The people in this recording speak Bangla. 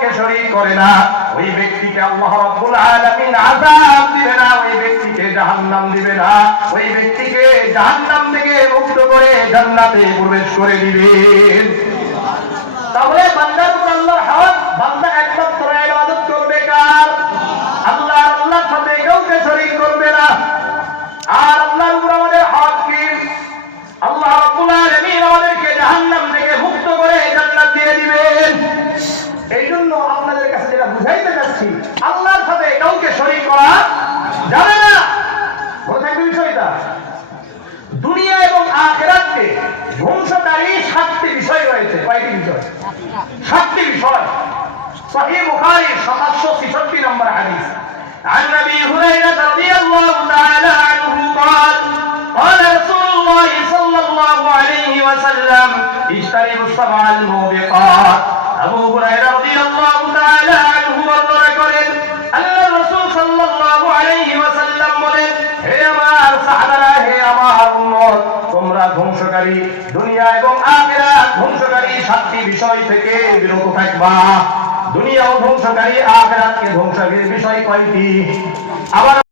কেউকে শরীর করে না, ওই ব্যক্তিকে আল্লাহ রব্বুল আলামিন আযাব দিবে না, ওই ব্যক্তিকে জাহান্নাম দিবে না, ওই ব্যক্তিকে জাহান্নাম থেকে মুক্ত করে জান্নাতে প্রবেশ করে দিবেন। তাহলে বান্দা যেটা বুঝাইতে চাচ্ছি আল্লাহর সাথে কাউকে শরীক করা যাবে না মনে থাকবে বিষয়টা দুনিয়া এবং আখেরাতকে ধ্বংসকারী সাতটি বিষয় রয়েছে কয়টি বিষয় সাতটি বিষয় সহিহ বুখারী 766 নম্বর হাদিস عن ابي هريره رضي الله تعالى عنه قال قال رسول الله صلى الله عليه وسلم اجتنبوا السبع الموبقات আবু হুরায়রা রাদিয়াল্লাহু তাআলা ধ্বংসকারী দুনিয়া এবং আখেরা ধ্বংসকারী সাতটি বিষয় থেকে বিরত থাকবা। দুনিয়াও ধ্বংসকারী আখেরাতকে ধ্বংসকারী বিষয় কয়টি? আবার